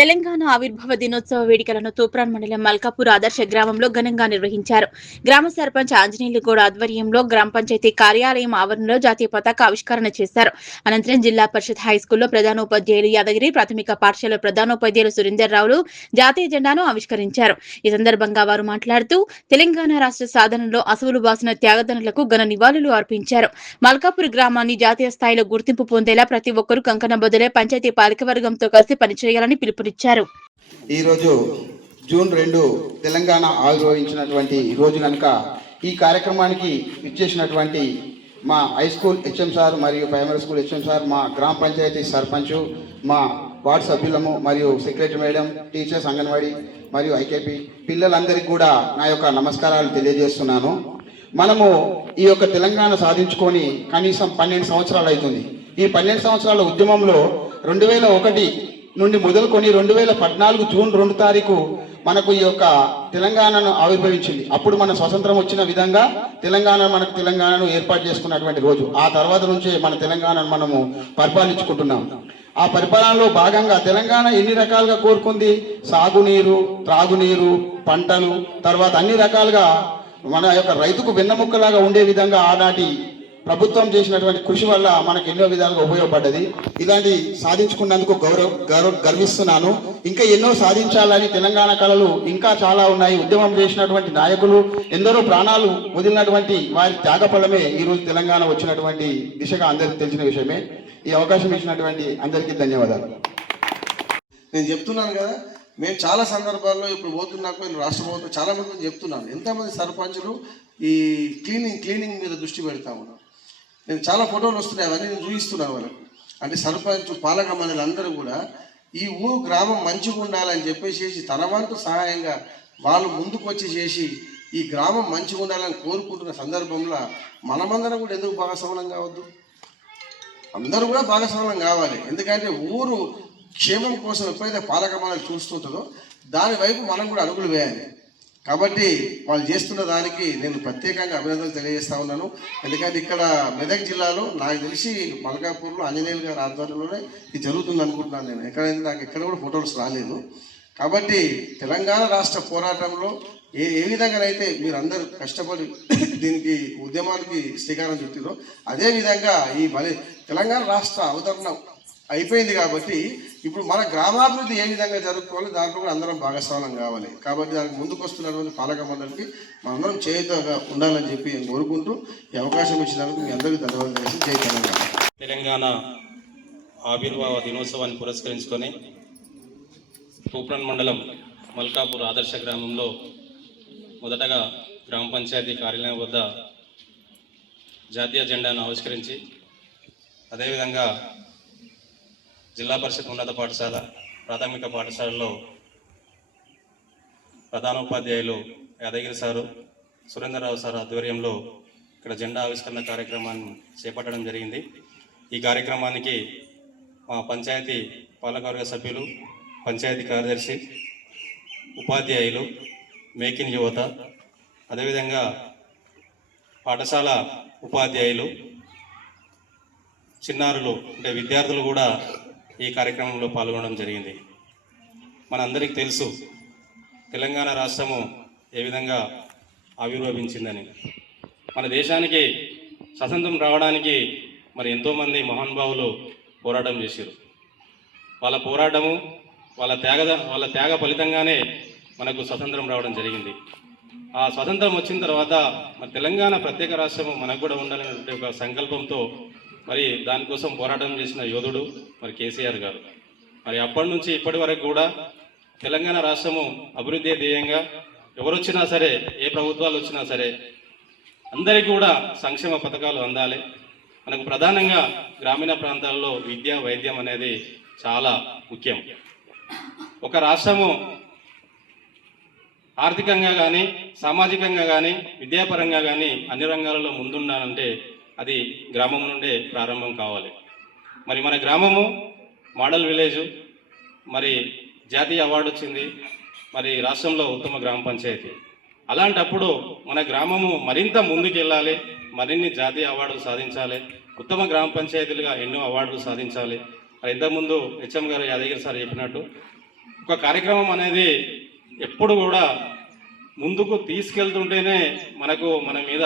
తెలంగాణ ఆవిర్భావ దినోత్సవ వేడుకలను తూప్రాన్ మండలం మల్కాపూర్ ఆదర్శ గ్రామంలో ఘనంగా నిర్వహించారు. గ్రామ సర్పంచ్ ఆంజనేయులు గౌడ్ ఆధ్వర్యంలో గ్రామ పంచాయతీ కార్యాలయం ఆవరణలో జాతీయ పతాక ఆవిష్కరణ చేశారు. అనంతరం జిల్లా పరిషత్ హైస్కూల్లో ప్రధానోపాధ్యాయులు యాదగిరి, ప్రాథమిక పాఠశాల ప్రధానోపాధ్యాయులు సురేందర్ రావులు జాతీయ జెండాను ఆవిష్కరించారు. ఈ సందర్భంగా వారు మాట్లాడుతూ తెలంగాణ రాష్ట్ర సాధనలో అసువులు బాసిన త్యాగదనులకు ఘన నివాళులు అర్పించారు. మల్కాపూర్ గ్రామాన్ని జాతీయ స్థాయిలో గుర్తింపు పొందేలా ప్రతి ఒక్కరూ కంకణం బదులే పంచాయతీ పాలకవర్గంతో కలిసి పనిచేయాలని పిలుపునిచ్చారు. ఈరోజు జూన్ 2 తెలంగాణ ఆవిర్భవించినటువంటి రోజు కనుక ఈ కార్యక్రమానికి ఇచ్చేసినటువంటి మా హై స్కూల్ హెచ్ఎం సార్ మరియు ప్రైమరీ స్కూల్ హెచ్ఎం సార్, మా గ్రామ పంచాయతీ సర్పంచ్, మా వార్డు సభ్యులము మరియు సెక్రటరీ మేడం, టీచర్స్, అంగన్వాడీ మరియు ఐకేపీ పిల్లలందరికీ కూడా నా యొక్క నమస్కారాలు తెలియజేస్తున్నాను. మనము ఈ యొక్క తెలంగాణ సాధించుకొని కనీసం 12 సంవత్సరాలు అవుతుంది. ఈ 12 సంవత్సరాల ఉద్యమంలో 2001 నుండి మొదలుకొని 2014 జూన్ 2 తారీఖు మనకు ఈ యొక్క తెలంగాణను ఆవిర్భవించింది. అప్పుడు మన స్వతంత్రం వచ్చిన విధంగా తెలంగాణను ఏర్పాటు చేసుకున్నటువంటి రోజు. ఆ తర్వాత నుంచే మన తెలంగాణను మనము పరిపాలించుకుంటున్నాం. ఆ పరిపాలనలో భాగంగా తెలంగాణ ఎన్ని రకాలుగా కోరుకుంది? సాగునీరు, త్రాగునీరు, పంటలు, తర్వాత అన్ని రకాలుగా మన యొక్క రైతుకు వెన్నముక్కలాగా ఉండే విధంగా ఆనాటి ప్రభుత్వం చేసినటువంటి కృషి వల్ల మనకు ఎన్నో విధాలుగా ఉపయోగపడ్డది. ఇలాంటి సాధించుకున్నందుకు గర్విస్తున్నాను. ఇంకా ఎన్నో సాధించాలని తెలంగాణ కళలు ఇంకా చాలా ఉన్నాయి. ఉద్యమం చేసినటువంటి నాయకులు ఎందరో ప్రాణాలు వదిలినటువంటి వారి త్యాగఫలమే ఈరోజు తెలంగాణ వచ్చినటువంటి దిశగా అందరికీ తెలిసిన విషయమే. ఈ అవకాశం ఇచ్చినటువంటి అందరికీ ధన్యవాదాలు. నేను చెప్తున్నాను కదా, మేము చాలా సందర్భాల్లో ఇప్పుడు పోతున్నాక రాష్ట్ర ప్రభుత్వం చాలా మంది చెప్తున్నాను, ఎంతమంది సర్పంచులు ఈ క్లీనింగ్ మీద దృష్టి పెడతా ఉన్నారు. నేను చాలా ఫోటోలు వస్తున్నాయి, అవన్నీ నేను చూపిస్తున్నాను వాళ్ళకి. అంటే సర్పంచ్, పాలక మండలి అందరూ కూడా ఈ ఊరు గ్రామం మంచిగా ఉండాలని చెప్పేసి తన వంతు సహాయంగా వాళ్ళు ముందుకు వచ్చి చేసి ఈ గ్రామం మంచిగా ఉండాలని కోరుకుంటున్న సందర్భంలో మనమందరం కూడా ఎందుకు భాగస్వామ్యం కావద్దు? అందరూ కూడా భాగస్వామ్యం కావాలి. ఎందుకంటే ఊరు క్షేమం కోసం ఎప్పుడైతే పాలక మండలి చూస్తుంటుందో దాని వైపు మనం కూడా అడుగులు వేయాలి. కాబట్టి వాళ్ళు చేస్తున్న దానికి నేను ప్రత్యేకంగా అభినందనలు తెలియజేస్తా ఉన్నాను. ఎందుకంటే ఇక్కడ మెదక్ జిల్లాలో నాకు తెలిసి మల్కాపూర్లో ఆంజనేయులు గారి ఆధ్వర్యంలోనే ఇది జరుగుతుంది అనుకుంటున్నాను. నేను ఎక్కడైతే నాకు ఎక్కడ కూడా ఫోటోస్ రాలేదు. కాబట్టి తెలంగాణ రాష్ట్ర పోరాటంలో ఏ విధంగానైతే మీరు అందరూ కష్టపడి దీనికి ఉద్యమానికి శ్రీకారం చుట్టిరో అదేవిధంగా ఈ తెలంగాణ రాష్ట్ర అవతరణ అయిపోయింది. కాబట్టి ఇప్పుడు మన గ్రామాభివృద్ధి ఏ విధంగా జరుపుకోవాలి, దాంట్లో కూడా అందరం భాగస్వామ్యం కావాలి. కాబట్టి దానికి ముందుకు వస్తున్నటువంటి పాలక మండలికి మనందరం చేయుతగా ఉండాలని చెప్పి నేను కోరుకుంటూ ఈ అవకాశం ఇచ్చినందుకు మీ అందరికీ ధన్యవాదాలు. జై తెలంగాణ. తెలంగాణ ఆవిర్భావ దినోత్సవాన్ని పురస్కరించుకొని తూప్రాన్ మండలం మల్కాపూర్ ఆదర్శ గ్రామంలో మొదటగా గ్రామ పంచాయతీ కార్యాలయం వద్ద జాతీయ జెండాను ఆవిష్కరించి, అదేవిధంగా జిల్లా పరిషత్ ఉన్నత పాఠశాల, ప్రాథమిక పాఠశాలలో ప్రధానోపాధ్యాయులు యాదగిరి సారు, సురేంద్రరావు సార్ ఆధ్వర్యంలో ఇక్కడ జెండా ఆవిష్కరణ కార్యక్రమాన్ని చేపట్టడం జరిగింది. ఈ కార్యక్రమానికి మా పంచాయతీ పాలకవర్గ సభ్యులు, పంచాయతీ కార్యదర్శి, ఉపాధ్యాయులు, మేకిన్ యువత, అదేవిధంగా పాఠశాల ఉపాధ్యాయులు, చిన్నారులు అంటే విద్యార్థులు కూడా ఈ కార్యక్రమంలో పాల్గొనడం జరిగింది. మనందరికీ తెలుసు తెలంగాణ రాష్ట్రము ఏ విధంగా ఆవిర్భవించిందని. మన దేశానికి స్వతంత్రం రావడానికి మరి ఎంతోమంది మహానుభావులు పోరాటం చేశారు. వాళ్ళ పోరాటము, వాళ్ళ త్యాగ ఫలితంగానే మనకు స్వతంత్రం రావడం జరిగింది. ఆ స్వతంత్రం వచ్చిన తర్వాత మరి తెలంగాణ ప్రత్యేక రాష్ట్రము మనకు కూడా ఉండాలనే ఒక సంకల్పంతో మరి దానికోసం పోరాటం చేసిన యోధుడు మరి కేసీఆర్ గారు. మరి అప్పటి నుంచి ఇప్పటి వరకు కూడా తెలంగాణ రాష్ట్రము అభివృద్ధి ధ్యేయంగా ఎవరు వచ్చినా సరే, ఏ ప్రభుత్వాలు వచ్చినా సరే అందరికీ కూడా సంక్షేమ పథకాలు అందాలి. మనకు ప్రధానంగా గ్రామీణ ప్రాంతాల్లో విద్య, వైద్యం అనేది చాలా ముఖ్యం. ఒక రాష్ట్రము ఆర్థికంగా కానీ, సామాజికంగా కానీ, విద్యాపరంగా కానీ అన్ని రంగాలలో ముందుండాలంటే అది గ్రామం నుండే ప్రారంభం కావాలి. మరి మన గ్రామము మోడల్ విలేజు, మరి జాతీయ అవార్డు వచ్చింది, మరి రాష్ట్రంలో ఉత్తమ గ్రామ పంచాయతీ. అలాంటప్పుడు మన గ్రామము మరింత ముందుకు వెళ్ళాలి, మరిన్ని జాతీయ అవార్డులు సాధించాలి, ఉత్తమ గ్రామ పంచాయతీలుగా ఎన్నో అవార్డులు సాధించాలి. ఇంతకుముందు హెచ్ఎం గారు యాదగిరి సార్ చెప్పినట్టు ఒక కార్యక్రమం అనేది ఎప్పుడు కూడా ముందుకు తీసుకెళ్తుంటేనే మన మీద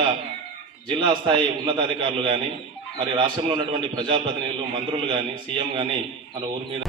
జిల్లా స్థాయి ఉన్నతాధికారులు కానీ మరి రాష్ట్రంలో ఉన్నటువంటి ప్రజాప్రతినిధులు మంత్రులు కానీ సీఎం కానీ మన ఊరి మీద